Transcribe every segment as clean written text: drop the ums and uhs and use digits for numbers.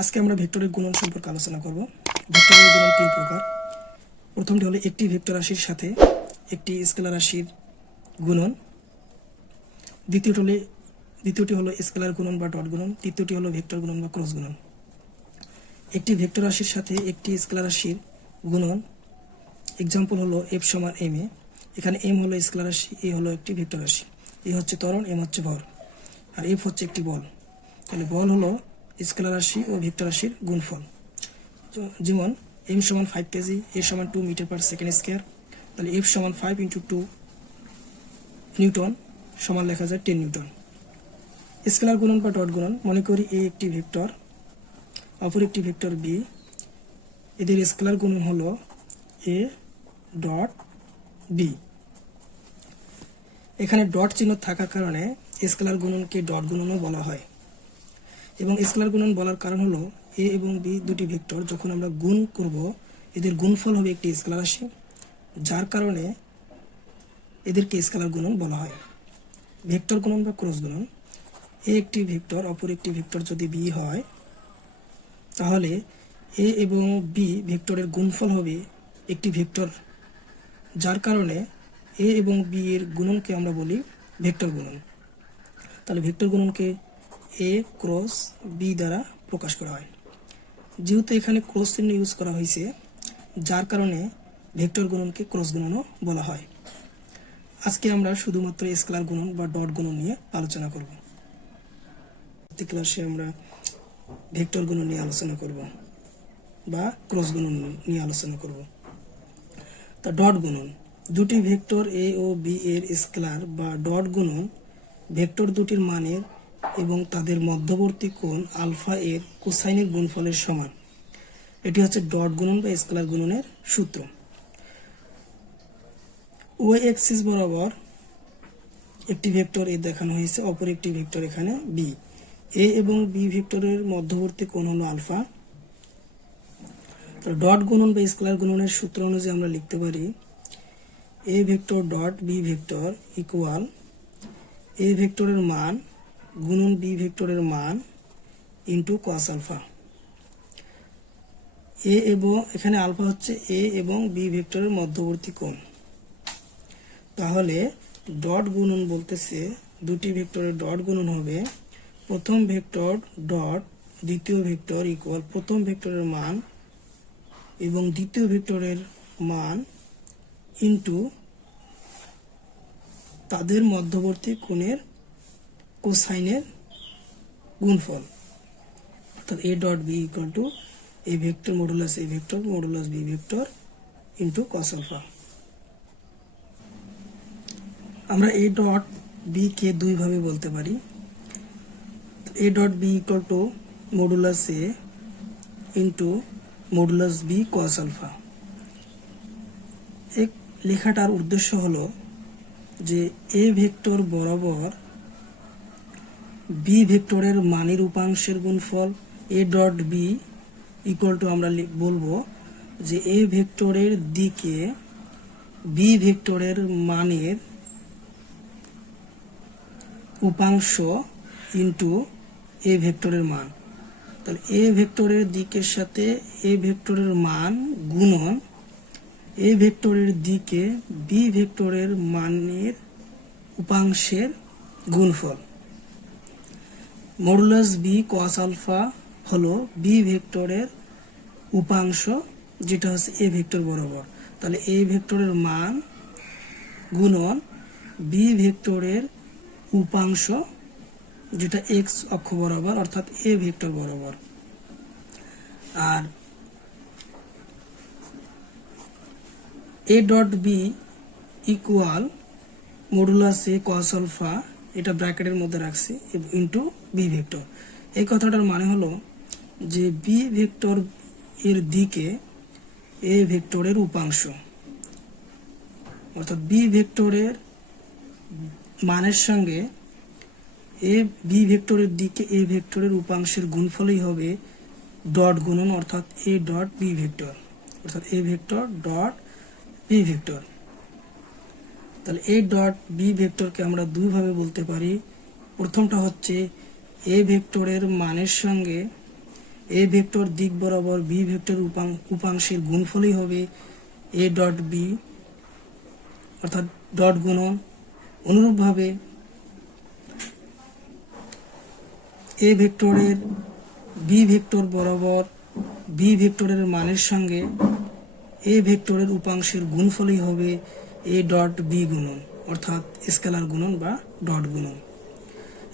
আজকে আমরা ভেক্টরের গুণন সম্পর্কে আলোচনা করব। ভেক্টরের গুণন তিন প্রকার। প্রথমটি হলো একটি ভেক্টর রাশির সাথে একটি স্কেলার রাশির গুণন। দ্বিতীয়টি হলো স্কেলার গুণন বা ডট গুণন। তৃতীয়টি হলো ভেক্টর গুণন বা ক্রস গুণন। একটি ভেক্টর রাশির সাথে একটি স্কেলার রাশির গুণন এক্সাম্পল হলো f সমান m এ। এখানে m হলো স্কেলার রাশি, a হলো একটি ভেক্টর রাশি। a হচ্ছে ত্বরণ, m হচ্ছে ভর, আর f হচ্ছে একটি বল। তাহলে বল হলো স্কেলার রাশি ও ভেক্টর রাশির গুণফল। যেমন m সমান 5 কেজি, a সমান 2 মিটার পার সেকেন্ড স্কয়ার। তাহলে f সমান 5 × 2 নিউটন সমান লেখা যায় 10 নিউটন। স্কেলার গুণন বা ডট গুণন, মনে করি a একটি ভেক্টর, অপর একটি ভেক্টর b। এদের স্কেলার গুণন হলো a ডট b। এখানে ডট চিহ্ন থাকার কারণে স্কেলার গুণনকে ডট গুণনও বলা হয়। এবং স্কেলার গুণন বলার কারণ হলো a এবং b দুটি ভেক্টর যখন আমরা গুণ করব এদের গুণফল হবে একটি স্কেলার রাশি, যার কারণে এদেরকে স্কেলার গুণন বলা হয়। ভেক্টর গুণন বা ক্রস গুণন, a একটি ভেক্টর, অপর একটি ভেক্টর যদি b হয়, তাহলে a এবং b ভেক্টরের গুণফল হবে একটি ভেক্টর, যার কারণে a এবং b এর গুণনকে আমরা বলি ভেক্টর গুণন। তাহলে ভেক্টর গুণনকে a ক্রস b দ্বারা প্রকাশ করা হয়। যেহেতু এখানে ক্রস চিহ্ন ইউজ করা হয়েছে, যার কারণে ভেক্টর গুণনকে ক্রস গুণনও বলা হয়। আজকে আমরা শুধুমাত্র স্কেলার গুণন বা ডট গুণন নিয়ে আলোচনা করব। প্রতি ক্লাসে আমরা ভেক্টর গুণন নিয়ে আলোচনা করব বা ক্রস গুণন নিয়ে আলোচনা করব। তা ডট গুণন, দুটি ভেক্টর a ও b এর স্কেলার বা ডট গুণন ভেক্টর দুটির মানের এবং তাদের মধ্যবর্তী কোণ আলফা এর কোসাইনের গুণফলের সমান। এটি হচ্ছে ডট গুণন বা স্কেলার গুণনের সূত্র। ওয়াই অ্যাক্সিস বরাবর একটি ভেক্টর a দেখানো হয়েছে, অপর একটি ভেক্টর এখানে b। a এবং b ভেক্টরের মধ্যবর্তী কোণ হলো আলফা। তো ডট গুণন বা স্কেলার গুণনের সূত্র অনুযায়ী আমরা লিখতে পারি a vector dot b vector equal a ভেক্টরের মান গুণন b ভেক্টরের মান ইন্টু কস আলফা। a এবং এখানে আলফা হচ্ছে a এবং b ভেক্টরের মধ্যবর্তী কোণ। তাহলে ডট গুণন বলতেছে দুটি ভেক্টরের ডট গুণন হবে প্রথম ভেক্টর ডট দ্বিতীয় ভেক্টর ইকুয়াল প্রথম ভেক্টরের মান এবং দ্বিতীয় ভেক্টরের মান ইন্টু তাদের মধ্যবর্তী কোণের কোসাইনের গুণফল। অর্থাৎ a dot b equal to a vector modulus a vector modulus b vector into cos alpha. আমরা a ডট b কে দুইভাবে বলতে পারি। a dot b equal to modulus a into modulus b cos alpha. এই লেখাটার উদ্দেশ্য হলো যে a ভেক্টর বরাবর b ভেক্টরের মানের উপাংশের গুণফল a dot b equal to আমরা বলবো যে a ভেক্টরের দিকে b ভেক্টরের মানের উপাংশ ইন্টু a ভেক্টরের মান। তাহলে a ভেক্টরের দিকের সাথে a ভেক্টরের মান গুণন a ভেক্টরের দিকে b ভেক্টরের মানের উপাংশের গুণফল। মডুলাস b কস আলফা হলো b ভেক্টরের উপাংশ, যেটা হচ্ছে a ভেক্টর বরাবর। তাহলে a ভেক্টরের মান গুণন b ভেক্টরের উপাংশ, যেটা x অক্ষ বরাবর অর্থাৎ a ভেক্টর বরাবর। আর a dot b equal modulus a cos alpha, এটা ব্র্যাকেটের মধ্যে রাখছি, ইন্টু b ভেক্টর। এই কথাটার মানে হলো যে b ভেক্টর এর দিকে a ভেক্টরের উপাংশ, অর্থাৎ b ভেক্টরের মানের সঙ্গে b ভেক্টরের দিকে a ভেক্টরের উপাংশের গুণফলই হবে ডট গুণন, অর্থাৎ a ডট b ভেক্টর, অর্থাৎ a vector dot b vector. তাহলে a ডট b ভেক্টরকে আমরা দুইভাবে বলতে পারি। প্রথমটা হচ্ছে a ভেক্টরের মানের সঙ্গে এ ভেক্টর দিক বরাবর বি ভেক্টর উপাংশের গুণফলই হবে এ ডট বি, অর্থাৎ ডট গুণন। অনুরূপভাবে এ ভেক্টরের বি ভেক্টর বরাবর বি ভেক্টরের মানের সঙ্গে এ ভেক্টরের উপাংশের গুণফলই হবে এ ডট বি গুণন, অর্থাৎ স্কেলার গুণন বা ডট গুণন।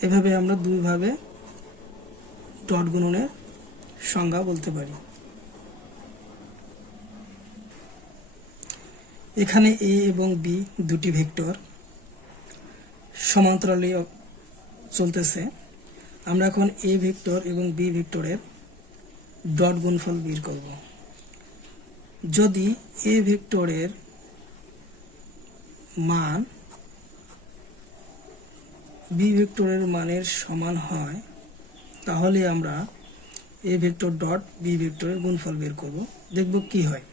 এভাবে আমরা দুইভাবে ডট গুণনের সংজ্ঞা বলতে পারি। এখানে এ এবং বি দুটি ভেক্টর সমান্তরালে চলতেছে। আমরা এখন এ ভেক্টর এবং বি ভেক্টরের ডট গুণফল বের করব। যদি এ ভেক্টরের মান বি ভেক্টরের মানের সমান হয়, তাহলে আমরা এ ভেক্টর ডট বি ভেক্টরের গুণফল বের করব, দেখব কি হয়।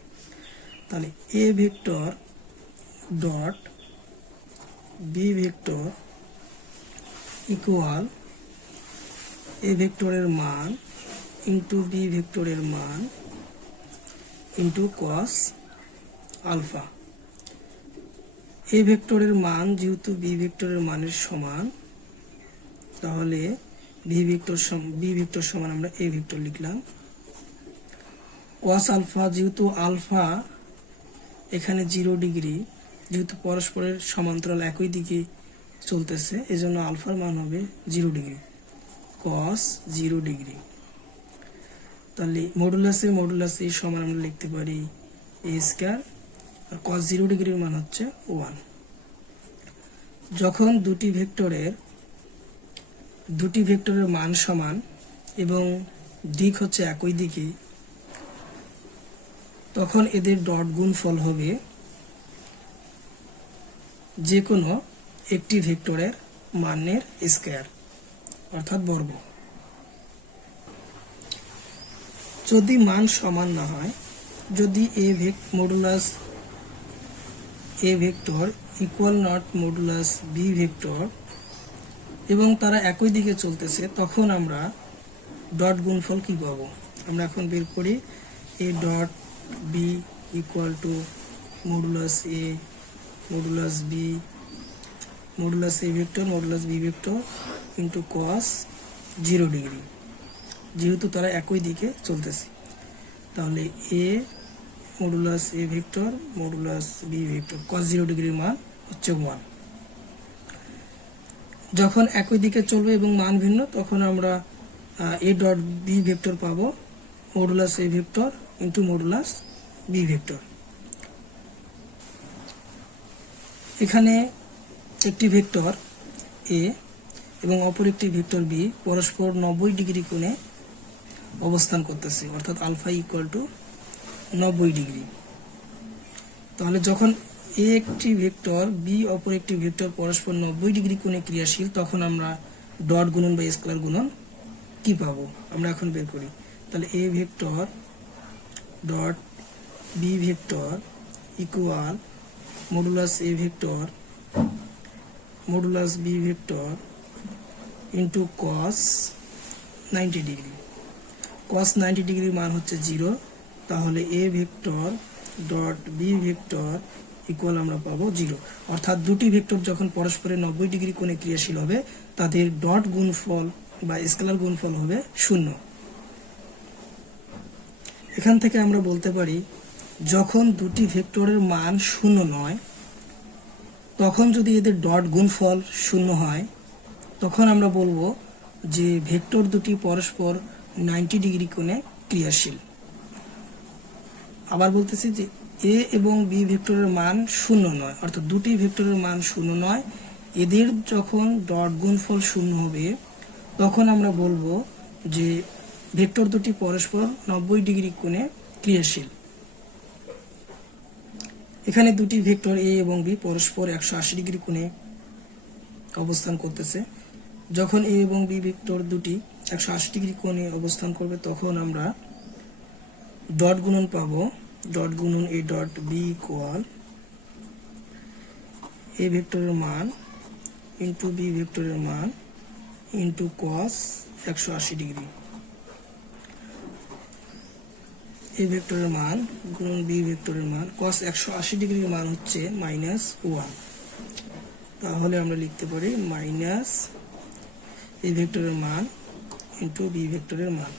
তাহলে A vector dot B vector equal A ভেক্টরের মান ইন্টু বি ভেক্টরের মান ইন্টু কস আলফা। এ ভেক্টরের মান যেহেতু বি ভেক্টরের মানের সমান, তাহলে বি ভেক্টর সমান আমরা এ ভেক্টর লিখলাম। কস আলফা, যেহেতু আলফা এখানে 0 ডিগ্রি, যেহেতু পরস্পরের সমান্তরাল একই দিকে চলতেছে, এজন্য আলফার মান হবে 0 ডিগ্রি, কস 0 ডিগ্রি। তাহলে মডুলাসে সমান আমরা লিখতে পারি এ স্কয়ার, আর কস 0 ডিগ্রির মান হচ্ছে 1। যখন দুটি ভেক্টরের মান সমান এবং দিক হচ্ছে একই দিকে, তখন এদের ডট গুণফল হবে যে কোনো একটি ভেক্টরের মানের স্কয়ার, অর্থাৎ বর্গ। যদি মান সমান না হয়, যদি modulus A vector equal not modulus B vector এবং তারা একই দিকে চলতেছে, তখন আমরা ডট গুণফল কি পাবো? আমরা এখন বের করি A dot B equal to modulus A modulus B modulus A vector modulus B vector into cos 0 degree, যেহেতু তারা একই দিকে চলতেছে। তাহলে A modulus A vector modulus B vector cos 0 ডিগ্রির মান হচ্ছে 1। যখন একই দিকে চলবে এবং মান ভিন্ন, তখন আমরা এ ডট বি ভেক্টর পাবো মডুলাস এ vector into modulus B vector. এখানে একটি ভেক্টর এ এবং অপর একটি ভেক্টর বি পরস্পর 90 ডিগ্রি কোণে অবস্থান করতেছে, অর্থাৎ আলফা ইকুয়াল টু 90 ডিগ্রি। তাহলে যখন এ একটি ভেক্টর বি অপর একটি ভেক্টর পরস্পর 90 ডিগ্রি কোণে ক্রিয়াশীল, তখন আমরা ডট গুণন বা স্কেলার গুণন কি পাবো? আমরা এখন বের করি। তাহলে A vector dot B vector equal modulus A vector modulus B vector into cos 90 degree. Cos 90 ডিগ্রির মান হচ্ছে 0। তাহলে A vector dot B vector equal আমরা পাবো 0, অর্থাৎ দুটি ভেক্টর যখন পরস্পরের 90 ডিগ্রি কোণে ক্রিয়াশীল হবে, তাদের ডট গুণফল বা স্কেলার গুণফল হবে 0। এখান থেকে আমরা বলতে পারি, যখন দুটি ভেক্টরের মান 0 নয়, তখন যদি এদের ডট গুণফল 0 হয়, তখন আমরা বলবো যে ভেক্টর দুটি পরস্পর 90 ডিগ্রি কোণে ক্রিয়াশীল। আবার বলতেছি যে এ এবং বি ভেক্টরের মান 0 নয়, অর্থাৎ দুটি ভেক্টরের মান 0 নয়, এদের যখন ডট গুণফল 0 হবে, তখন আমরা বলবো যে ভেক্টর দুটি পরস্পর 90 ডিগ্রি কোণে ক্রিয়াশীল। এখানে দুটি ভেক্টর এ এবং বি পরস্পর 180 ডিগ্রি কোণে অবস্থান করতেছে। যখন এ এবং বি ভেক্টর দুটি 180 ডিগ্রি কোণে অবস্থান করবে, তখন আমরা ডট গুণন পাবো। ডট গুণন এ ডট বি ইকুয়াল এ ভেক্টরের মান ইন্টু বি ভেক্টরের মান ইন্টু কস 180 ডিগ্রি। এ ভেক্টরের মান গুণন বি ভেক্টরের মান cos 180 ডিগ্রির মান হচ্ছে -1, তাহলে আমরা লিখতে পারি মাইনাস এ ভেক্টরের মান ইন্টু বি ভেক্টরের মান।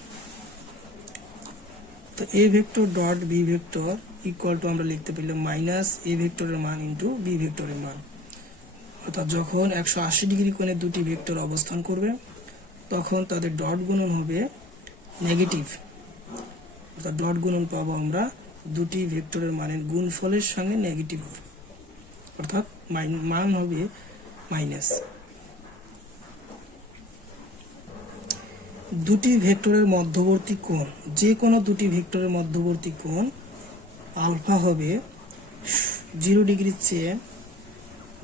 তো a vector dot B vector equal to আমরা লিখতে পারলাম মাইনাস এ ভেক্টরের মান ইন্টু বি ভেক্টরের মান। অর্থাৎ যখন 180 ডিগ্রি কোণে দুটি ভেক্টর অবস্থান করবে তখন তাদের ডট গুণন হবে নেগেটিভ, অর্থাৎ ডট গুণন পাবো আমরা দুটি ভেক্টরের মানের গুণফলের সঙ্গে নেগেটিভ, অর্থাৎ মান হবে মাইনাস। দুটি ভেক্টরের মধ্যবর্তী কোণ, যে কোনো দুটি ভেক্টরের মধ্যবর্তী কোণ আলফা হবে 0 ডিগ্রির চেয়ে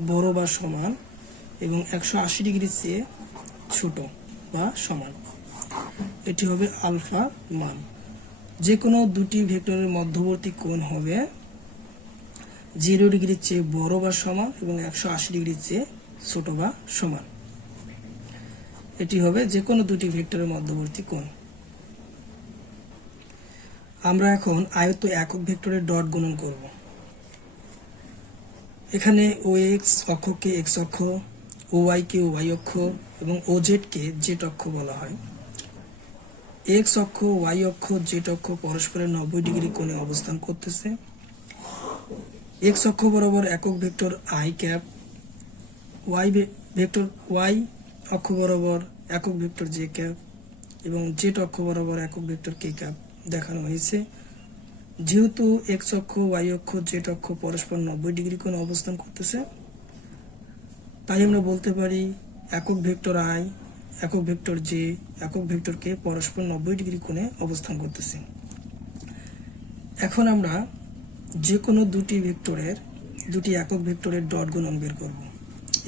বড় বা সমান এবং 180 ডিগ্রির চেয়ে ছোট বা সমান, এটি হবে আলফা মান। যে কোনো দুটি ভেক্টরের মধ্যবর্তী কোণ হবে 0 ডিগ্রির চেয়ে বড় বা সমান এবং 180 ডিগ্রির চেয়ে ছোট বা সমান, এটি হবে যে কোনো দুটি ভেক্টরের মধ্যবর্তী কোণ। আমরা এখন আয়ত একক ভেক্টরের ডট গুণন করব। এখানে OX অক্ষকে X অক্ষ, OY কে Y অক্ষ এবং OZ কে Z অক্ষ বলা হয়। X অক্ষ, Y অক্ষ, Z অক্ষ পরস্পরের 90 ডিগ্রি কোণে অবস্থান করতেছে। X অক্ষ বরাবর একক ভেক্টর I ক্যাপ, Y অক্ষ বরাবর একক ভেক্টর J ক্যাপ এবং Z অক্ষ বরাবর একক ভেক্টর K ক্যাপ দেখানো হয়েছে। যেহেতু X অক্ষ, Y অক্ষ, Z অক্ষ পরস্পর 90 ডিগ্রি কোণে অবস্থান করতেছে, তাই আমরা বলতে পারি একক ভেক্টর I, একক ভেক্টর J, একক ভেক্টর K পরস্পর 90 ডিগ্রি কোণে অবস্থান করতেছে। এখন আমরা যে কোনো দুটি একক ভেক্টরের ডট গুণন বের করব,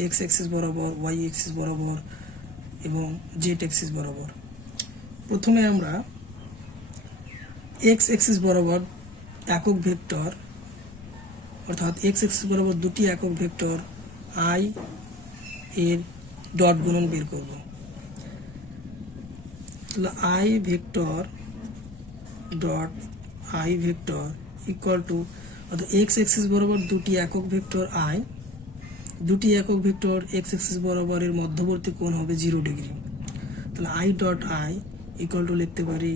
X অ্যাক্সিস বরাবর, Y অ্যাক্সিস বরাবর এবং Z অ্যাক্সিস বরাবর। প্রথমে আমরা X অ্যাক্সিস বরাবর একক ভেক্টর, অর্থাৎ X অ্যাক্সিস বরাবর দুটি একক ভেক্টর I এর ডট গুণন বের করব। তাহলে I vector dot I vector equal two, অর্থাৎ X অ্যাক্সিস বরাবর দুটি একক ভেক্টর I, দুটি একক ভেক্টর X অ্যাক্সিস বরাবরের মধ্যবর্তী কোণ হবে 0 ডিগ্রি। তাহলে I dot I equal to লিখতে পারি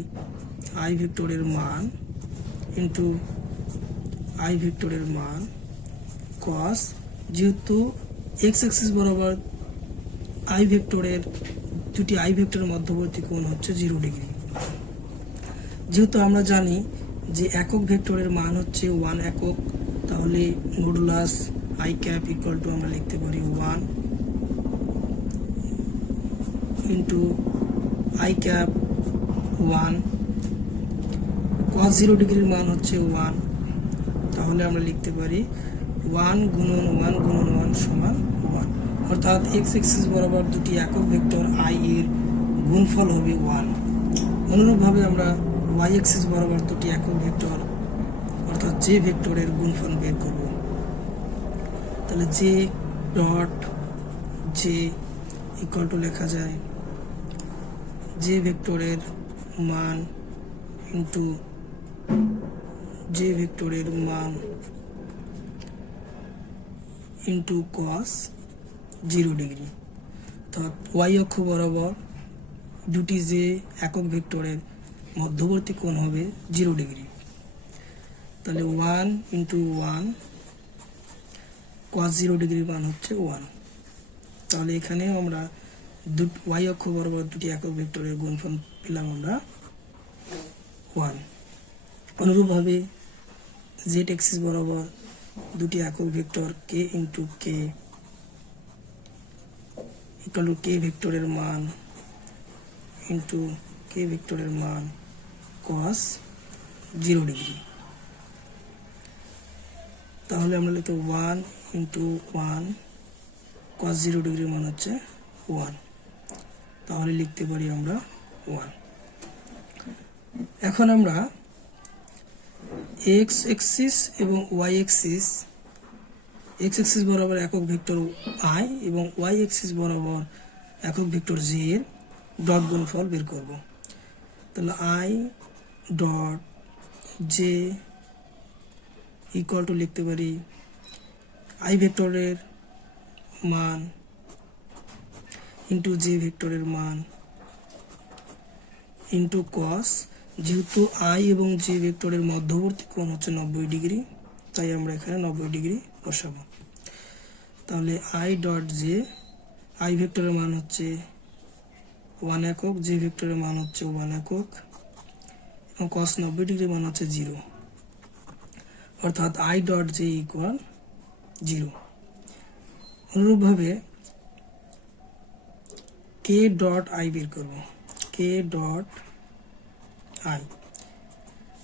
I ভেক্টরের মান ইন্টু I ভেক্টরের মান cos, যেহেতু X অ্যাক্সিস বরাবর দুটি I ভেক্টরের মধ্যবর্তী কোণ হচ্ছে 0 ডিগ্রি। যেহেতু আমরা জানি যে একক ভেক্টরের মান হচ্ছে 1 একক, তাহলে modulus I cap equal to আমরা লিখতে পারি 1 ইন্টু I ক্যাপ 1, cos 0 ডিগ্রির মান হচ্ছে 1, তাহলে আমরা লিখতে পারি 1 গুণন 1 গুণন 1 সমান 1, অর্থাৎ X অ্যাক্সিস বরাবর দুটি একক ভেক্টর I এর গুণফল হবে 1। অনুরূপভাবে আমরা Y অ্যাক্সিস বরাবর দুটি একক ভেক্টর, অর্থাৎ J ভেক্টরের গুণফল বের করব। তাহলে J dot J equal to লেখা যায় J ভেক্টরের মান ইন্টু J ভেক্টরের মান ইন্টু cos 0 ডিগ্রি, অর্থাৎ Y অক্ষ বরাবর দুটি J একক ভেক্টরের মধ্যবর্তী কোণ হবে 0 ডিগ্রি। তাহলে 1 ইন্টু 1 cos 0 ডিগ্রির মান হচ্ছে 1। তাহলে এখানেও আমরা Y অক্ষ বরাবর দুটি একক ভেক্টরের গুণফল পেলাম আমরা 1। অনুরূপভাবে Z অ্যাক্সিস বরাবর দুটি একক vector K into K equal to K ভেক্টরের মান ইন্টু K ভেক্টরের মান cos 0 ডিগ্রি। তাহলে আমরা লিখতে 1 ইন্টু 1 cos 0 ডিগ্রির মান হচ্ছে 1, তাহলে লিখতে পারি আমরা 1। এখন আমরা X অ্যাক্সিস এবং Y অ্যাক্সিস, X অ্যাক্সিস বরাবর একক ভেক্টর I এবং Y অ্যাক্সিস বরাবর একক ভেক্টর J এর ডট গুণফল বের করব। তাহলে I dot J equal to লিখতে পারি আই ভেক্টরের মান ইন্টু জে ভেক্টরের মান ইন্টু কস, যেহেতু আই এবং জে ভেক্টরের মধ্যবর্তী কোণ হচ্ছে 90 ডিগ্রি, তাই আমরা এখানে 90 ডিগ্রি বসাবো। তাহলে আই ডট জে, আই ভেক্টরের মান হচ্ছে 1 একক, জে ভেক্টরের মান হচ্ছে 1 একক এবং কস 90 ডিগ্রির মান হচ্ছে 0, অর্থাৎ আই ডট জে ইকুয়াল 0। অনুরূপভাবে কে ডট আই বের করব, কে ডট আই,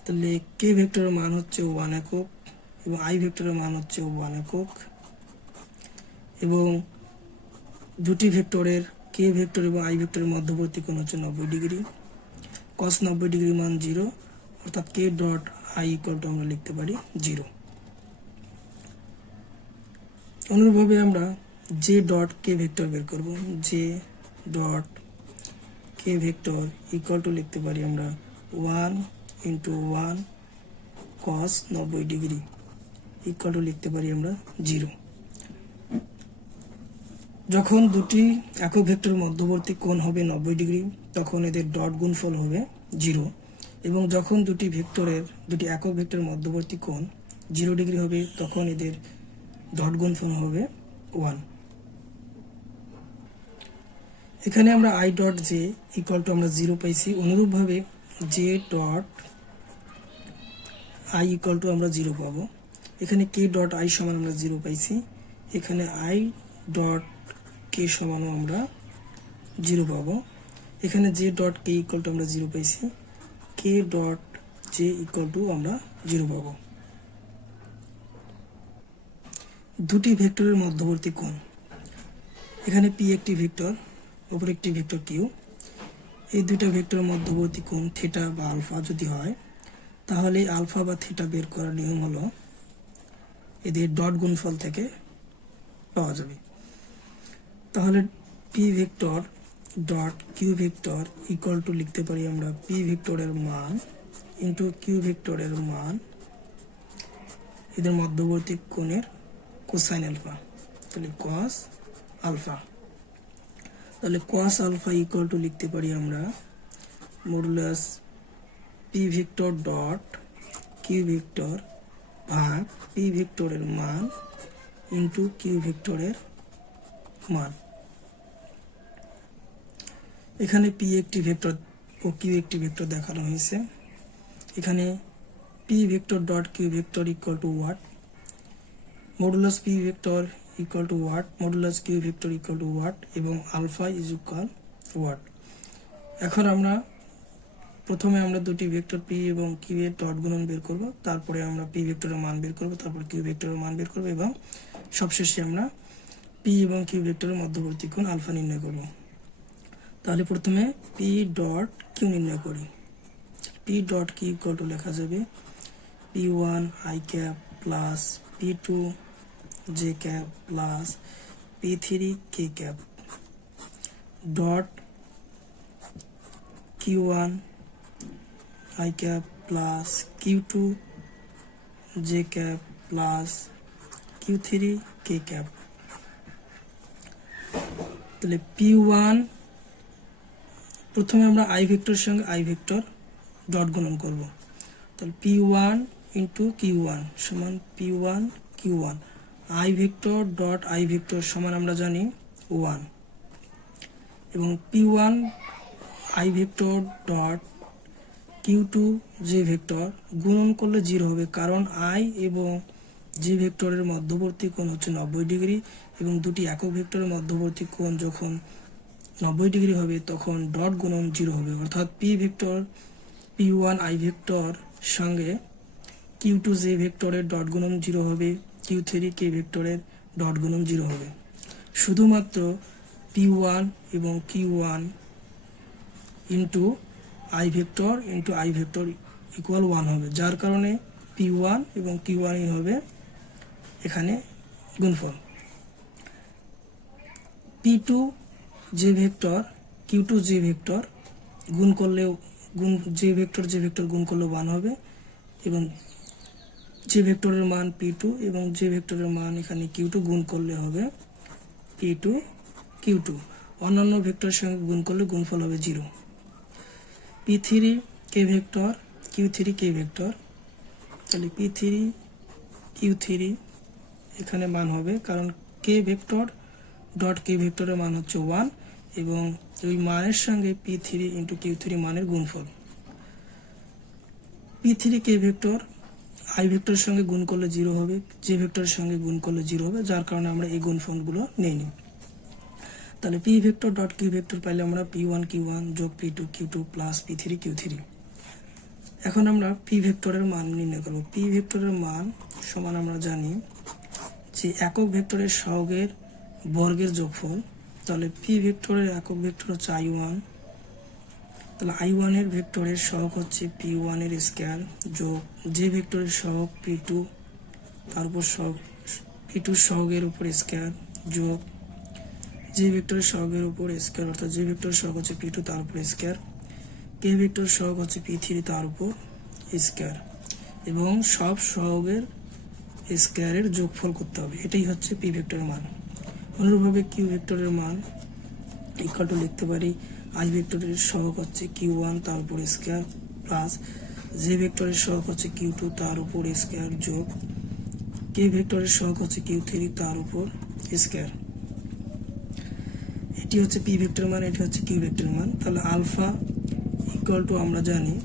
তাহলে কে ভেক্টরের মান হচ্ছে 1 একক এবং আই ভেক্টরের মান হচ্ছে 1 একক এবং দুটি ভেক্টরের কে ভেক্টর এবং আই ভেক্টরের মধ্যবর্তী কোণ হচ্ছে 90 ডিগ্রি, কস 90 ডিগ্রি মান 0, অর্থাৎ কে ডট আই ইকুয়াল টু আমরা লিখতে পারি 0। অনুরূপভাবে আমরা জে ডট কে ভেক্টর বের করব, J dot K vector equal to লিখতে পারি আমরা 1 into 1 cos 90 degree equal to লিখতে পারি আমরা 0। যখন দুটি একক ভেক্টরের মধ্যবর্তী কোণ হবে 90 ডিগ্রি তখন এদের ডট গুণফল হবে 0, এবং যখন দুটি একক ভেক্টরের মধ্যবর্তী কোণ 0 ডিগ্রি হবে তখন এদের ডট গুণফল হবে 1। এখানে আমরা I dot J equal to আমরা 0 পাইছি। অনুরূপভাবে J dot I equal to আমরা 0 পাবো। এখানে কে ডট আই সমান আমরা 0 পাইছি, এখানে আই ডট কে সমানও আমরা 0 পাবো। এখানে J dot K equal to আমরা 0 পাইছি, কে ডট জে ইকুয়াল টু আমরা 0 পাবো। দুটি ভেক্টরের মধ্যবর্তী কোণ, এখানে পি একটি ভেক্টর, অপর একটি ভেক্টর কিউ। এই দুইটা ভেক্টরের মধ্যবর্তী কোণ থিটা বা আলফা যদি হয় তাহলে আলফা বা থিটা বের করার নিয়ম হলো এদের ডট গুণফল থেকে পাওয়া যাবে। তাহলে p vector dot q vector equal to লিখতে পারি আমরা পি ভেক্টরের মান ইন্টু কিউ ভেক্টরের মান এদের মধ্যবর্তী কোণের কোসাইন আলফা, তাহলে কস আলফা। তাহলে কস আলফা ইকুয়াল টু লিখতে পারি আমরা modulus p vector dot q vector ভাগ পি ভেক্টরের মান ইন্টু কিউ ভেক্টরের মান। এখানে পি একটি ভেক্টর ও কিউ একটি ভেক্টর দেখানো হয়েছে। এখানে p vector dot q vector equal to what, modulus p vector equal to what, modulus q vector equal to what এবং আলফা ইজ ইকুয়াল ওয়াট। এখন প্রথমে আমরা দুটি ভেক্টর পি এবং কিউ এর ডট গুণন বের করব, তারপরে আমরা পি ভেক্টরের মান বের করব, তারপর কিউ ভেক্টরের মান বের করব এবং সবশেষে আমরা পি এবং কিউ ভেক্টরের মধ্যবর্তী কোণ আলফা নির্ণয় করব। তাহলে প্রথমে পি ডট কিউ নির্ণয় করি। P dot q equal to লেখা যাবে p one i cap plus p two j cap plus p three k cap dot q one i cap plus q two j cap plus q three k cap. তাহলে P one প্রথমে আমরা I ভেক্টরের সঙ্গে I vector dot গুণন করব, তাহলে P one into Q one সমান P one Q one, I vector dot I vector সমান আমরা জানি 1 এবং P one I vector dot Q two J vector গুণন করলে 0 হবে, কারণ আই এবং জে ভেক্টরের মধ্যবর্তী কোণ হচ্ছে 90 ডিগ্রি এবং দুটি একক ভেক্টরের মধ্যবর্তী কোণ যখন 90 ডিগ্রি হবে তখন ডট গুণন 0 হবে, অর্থাৎ P vector P one I vector সঙ্গে কিউ টু জে ভেক্টরের ডট গুণন 0 হবে, কিউ থ্রি কে ভেক্টরের ডট গুণন 0 হবে। শুধুমাত্র পি ওয়ান এবং q one into i vector equal 1 হবে, যার কারণে পি ওয়ান এবং কিউ ওয়ানই হবে এখানে গুণফল। P two J vector q two J vector গুণ করলেও জে ভেক্টর গুণ করলেও 1 হবে এবং যে ভেক্টরের মান p2 এবং যে ভেক্টরের মান এখানে q2 গুণ করলে হবে p2 q2, অন্যান্য ভেক্টরের সঙ্গে গুণ করলে গুণফল হবে 0। p3 k vector q3 k vector, তাহলে p3 q3 এখানে মান হবে, কারণ k ভেক্টর ডট k ভেক্টরের মান হচ্ছে 1 এবং ওই মানের সঙ্গে p3 ইন্টু q3 মানের গুণফল। p3 k ভেক্টর i ভেক্টরের সঙ্গে গুণ করলে 0 হবে, j ভেক্টরের সঙ্গে গুণ করলে 0 হবে, যার কারণে আমরা এই গুণফলগুলো নেইনি। তাহলে p vector dot q vector পাইলে আমরা p1 q1 যোগ p2 q2 plus p3 q3। এখন আমরা p ভেক্টরের মান নির্ণয় করব। p ভেক্টরের মান সমান আমরা জানি যে একক ভেক্টরের সহগের বর্গের যোগফল। তাহলে p ভেক্টরের একক ভেক্টর হচ্ছে i1, তাহলে i1 এর ভেক্টরের সহগ হচ্ছে p1 এর স্কয়ার যোগ যে ভেক্টরের সহগ p2 তারপর সহগ p2 সহগের উপর স্কয়ার যোগ যে ভেক্টরের সহগের উপর স্কয়ার, অর্থাৎ যে ভেক্টরের সহগ হচ্ছে p2 তার উপর স্কয়ার, k ভেক্টরের সহগ হচ্ছে p3 তার উপর স্কয়ার, এবং সব সহগের স্কয়ারের যোগফল করতে হবে। এটাই হচ্ছে p ভেক্টরের মান। অনুরূপভাবে q ভেক্টরের মান ইকুয়াল টু লিখতে পারি i ভেক্টরের সহগ হচ্ছে q1 তার উপর স্কয়ার প্লাস যে ভেক্টরের সহগ হচ্ছে q2 তার উপর স্কয়ার যোগ k ভেক্টরের সহগ হচ্ছে q3 তার উপর স্কয়ার। এটি হচ্ছে p ভেক্টরের মান, এটি হচ্ছে q ভেক্টরের মান। তাহলে আলফা ইকুয়াল টু আমরা জানি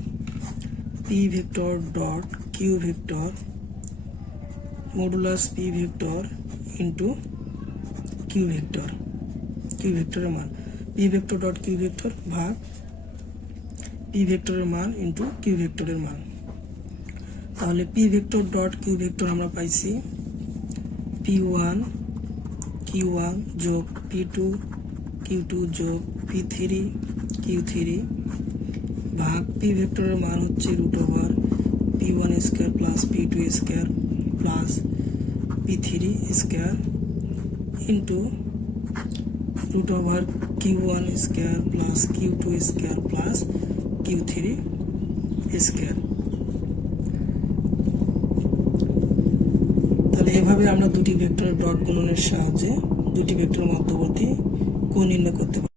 p vector dot q vector modulus p vector into q vector, q ভেক্টরের মান p vector dot q vector ভাগ p ভেক্টরের মান ইন্টু q ভেক্টরের মান। তাহলে p vector dot q vector আমরা পাইছি p1 q1 যোগ p2 q2 যোগ p3 q3 ভাগ p ভেক্টরের মান হচ্ছে root over p1 square plus p2 square plus p3 square into root over q1 square plus q2 square plus q3 square. তাহলে এভাবে আমরা দুটি ভেক্টরের ডট গুণনের সাহায্যে দুটি ভেক্টরের মধ্যবর্তী কোণ নির্ণয় করতে পারি।